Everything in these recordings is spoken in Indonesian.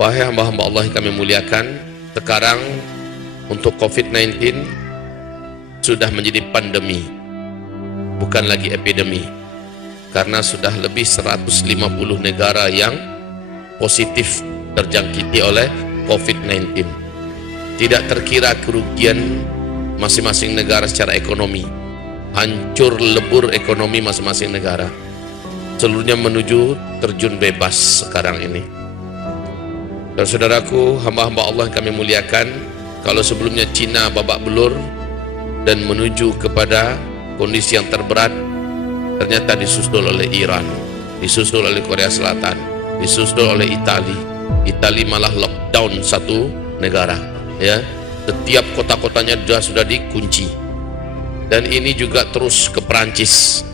Wahai hamba-hamba Allah yang kami muliakan, sekarang untuk COVID-19 sudah menjadi pandemi, bukan lagi epidemi, karena sudah lebih 150 negara yang positif terjangkiti oleh COVID-19. Tidak terkira kerugian masing-masing negara secara ekonomi, hancur lebur ekonomi masing-masing negara, seluruhnya menuju terjun bebas sekarang ini. Dan saudaraku, hamba-hamba Allah yang kami muliakan, kalau sebelumnya Cina babak belur dan menuju kepada kondisi yang terberat, ternyata disusul oleh Iran, disusul oleh Korea Selatan, disusul oleh Itali malah lockdown satu negara, ya. Setiap kota-kotanya sudah dikunci. Dan ini juga terus ke Perancis,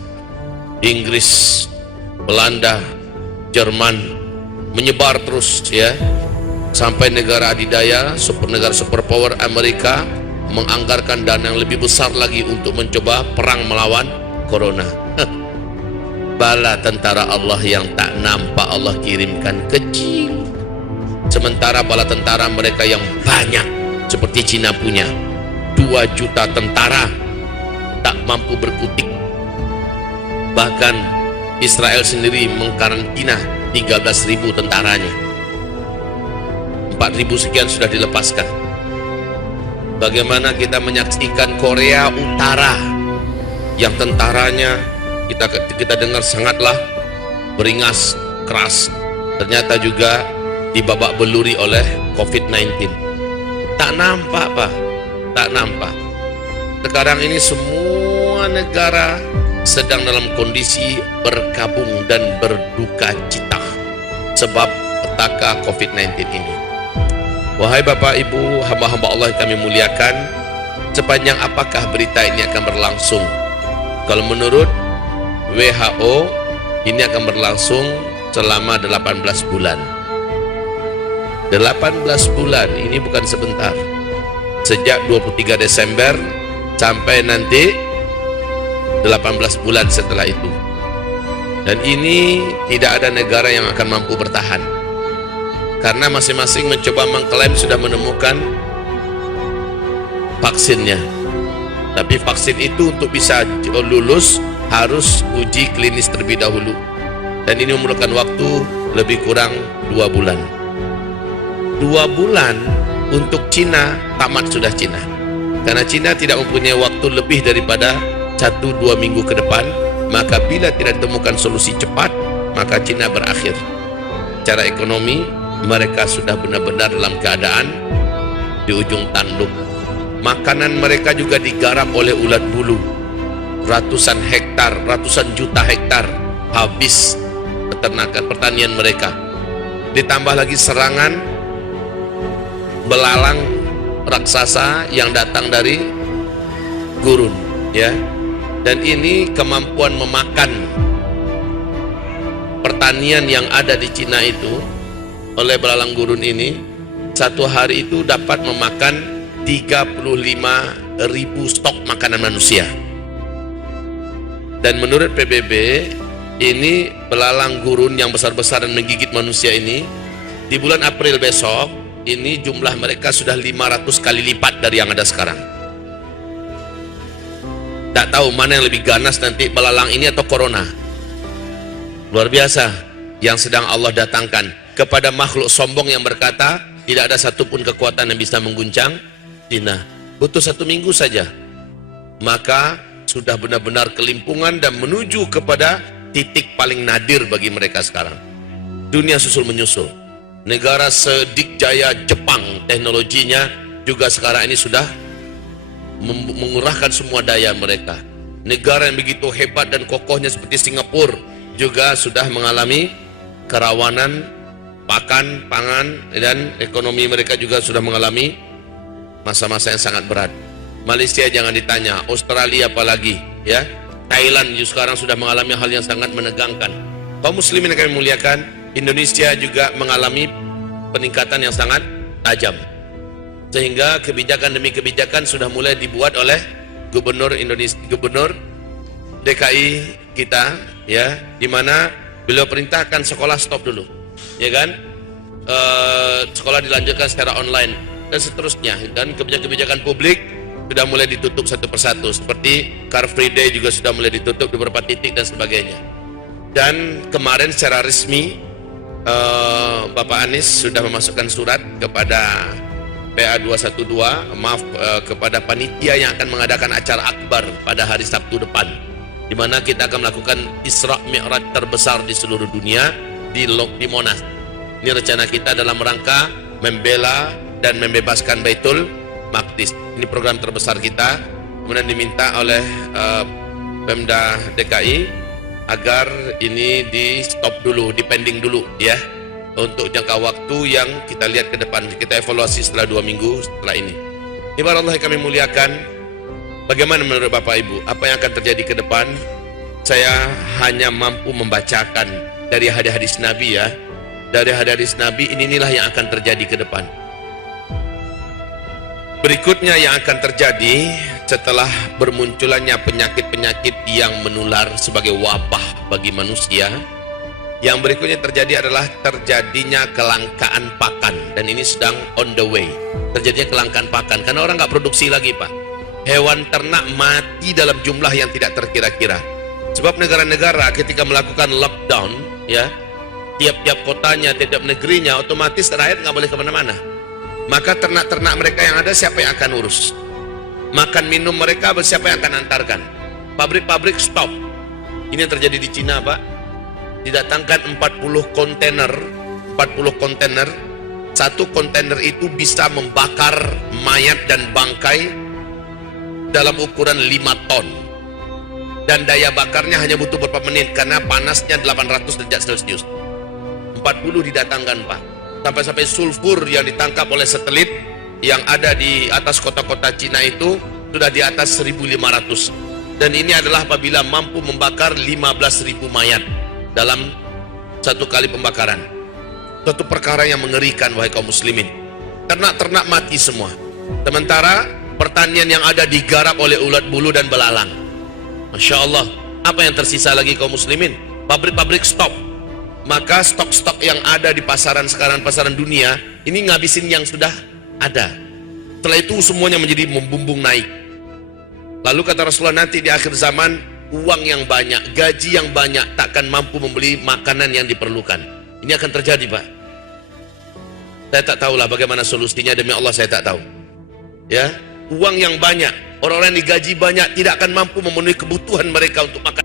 Inggris, Belanda, Jerman, menyebar terus, ya, sampai negara adidaya, negara superpower Amerika menganggarkan dana yang lebih besar lagi untuk mencoba perang melawan corona. Bala tentara Allah yang tak nampak Allah kirimkan kecil, sementara bala tentara mereka yang banyak seperti Cina punya 2 juta tentara tak mampu berkutik. Bahkan Israel sendiri mengkarantina 13.000 tentaranya, 4.000 sekian sudah dilepaskan. Bagaimana kita menyaksikan Korea Utara yang tentaranya kita dengar sangatlah beringas keras, ternyata juga dibabak beluri oleh COVID-19. Tak nampak, Pak, tak nampak. Sekarang ini semua negara sedang dalam kondisi berkabung dan berduka cita sebab petaka COVID-19 ini. Wahai Bapak Ibu, hamba-hamba Allah yang kami muliakan, sepanjang apakah berita ini akan berlangsung? Kalau menurut WHO, ini akan berlangsung selama 18 bulan. 18 bulan, ini bukan sebentar. Sejak 23 Desember sampai nanti 18 bulan setelah itu. Dan ini tidak ada negara yang akan mampu bertahan, karena masing-masing mencoba mengklaim sudah menemukan vaksinnya. Tapi vaksin itu untuk bisa lulus harus uji klinis terlebih dahulu, dan ini memerlukan waktu lebih kurang 2 bulan. 2 bulan untuk Cina, tamat sudah Cina, karena Cina tidak mempunyai waktu lebih daripada 1-2 minggu ke depan. Maka bila tidak ditemukan solusi cepat, maka Cina berakhir. Secara ekonomi mereka sudah benar-benar dalam keadaan di ujung tanduk. Makanan mereka juga digarap oleh ulat bulu. Ratusan hektar, ratusan juta hektar habis peternakan pertanian mereka. Ditambah lagi serangan belalang raksasa yang datang dari gurun, ya. Dan ini kemampuan memakan pertanian yang ada di Cina itu oleh belalang gurun ini, satu hari itu dapat memakan 35.000 stok makanan manusia. Dan menurut PBB, ini belalang gurun yang besar-besar dan menggigit manusia ini, di bulan April besok ini jumlah mereka sudah 500 kali lipat dari yang ada sekarang. Tak tahu mana yang lebih ganas nanti, belalang ini atau corona. Luar biasa yang sedang Allah datangkan kepada makhluk sombong yang berkata tidak ada satupun kekuatan yang bisa mengguncang Cina. Butuh 1 minggu saja, maka sudah benar-benar kelimpungan dan menuju kepada titik paling nadir bagi mereka sekarang. Dunia susul menyusul. Negara sedikjaya Jepang, teknologinya juga sekarang ini sudah mengurahkan semua daya mereka. Negara yang begitu hebat dan kokohnya seperti Singapura juga sudah mengalami kerawanan pangan, dan ekonomi mereka juga sudah mengalami masa-masa yang sangat berat. Malaysia jangan ditanya, Australia apalagi, ya. Thailand juga sekarang sudah mengalami hal yang sangat menegangkan. Kaum muslimin yang kami muliakan, Indonesia juga mengalami peningkatan yang sangat tajam, sehingga kebijakan demi kebijakan sudah mulai dibuat oleh gubernur DKI kita, ya, di mana beliau perintahkan sekolah stop dulu, ya kan? sekolah dilanjutkan secara online dan seterusnya, dan kebijakan-kebijakan publik sudah mulai ditutup satu persatu, seperti Car Free Day juga sudah mulai ditutup di beberapa titik dan sebagainya. Dan kemarin secara resmi Bapak Anies sudah memasukkan surat kepada PA 212, kepada panitia yang akan mengadakan acara akbar pada hari Sabtu depan, di mana kita akan melakukan Isra Mi'raj terbesar di seluruh dunia di Monas. Ini rencana kita dalam rangka membela dan membebaskan Baitul Maqdis. Ini program terbesar kita. Kemudian diminta oleh Pemda DKI agar ini di stop dulu, dipending dulu ya, untuk jangka waktu yang kita lihat ke depan. Kita evaluasi setelah 2 minggu setelah ini. Ibarat Allah yang kami muliakan, bagaimana menurut Bapak Ibu apa yang akan terjadi ke depan? Saya hanya mampu membacakan dari hadis-hadis Nabi ya. Dari hadis Nabi, inilah yang akan terjadi ke depan. Berikutnya yang akan terjadi setelah bermunculannya penyakit-penyakit yang menular sebagai wabah bagi manusia, yang berikutnya terjadi adalah terjadinya kelangkaan pakan, dan ini sedang on the way. Terjadinya kelangkaan pakan karena orang nggak produksi lagi, Pak. Hewan ternak mati dalam jumlah yang tidak terkira-kira. Sebab negara-negara ketika melakukan lockdown ya, tiap-tiap kotanya, tiap-tiap negerinya, otomatis rakyat nggak boleh kemana-mana. Maka ternak-ternak mereka yang ada, siapa yang akan urus? Makan minum mereka, siapa yang akan antarkan? Pabrik-pabrik stop. Ini yang terjadi di Cina, Pak. Didatangkan 40 kontainer. Satu kontainer itu bisa membakar mayat dan bangkai dalam ukuran 5 ton. Dan daya bakarnya hanya butuh beberapa menit karena panasnya 800 derajat Celcius. 40 didatangkan, Pak. Sampai-sampai sulfur yang ditangkap oleh satelit yang ada di atas kota-kota Cina itu sudah di atas 1.500. Dan ini adalah apabila mampu membakar 15.000 mayat dalam satu kali pembakaran. Suatu perkara yang mengerikan, wahai kaum muslimin. Ternak-ternak mati semua. Sementara pertanian yang ada digarap oleh ulat bulu dan belalang. Masya Allah, apa yang tersisa lagi kaum muslimin? Pabrik-pabrik stop. Maka stok-stok yang ada di pasaran sekarang, pasaran dunia, ini ngabisin yang sudah ada. Setelah itu semuanya menjadi membumbung naik. Lalu kata Rasulullah, nanti di akhir zaman, uang yang banyak, gaji yang banyak, takkan mampu membeli makanan yang diperlukan. Ini akan terjadi, Pak. Saya tak tahulah bagaimana solusinya, demi Allah saya tak tahu. Ya, uang yang banyak, orang-orang yang digaji banyak, tidak akan mampu memenuhi kebutuhan mereka untuk makan.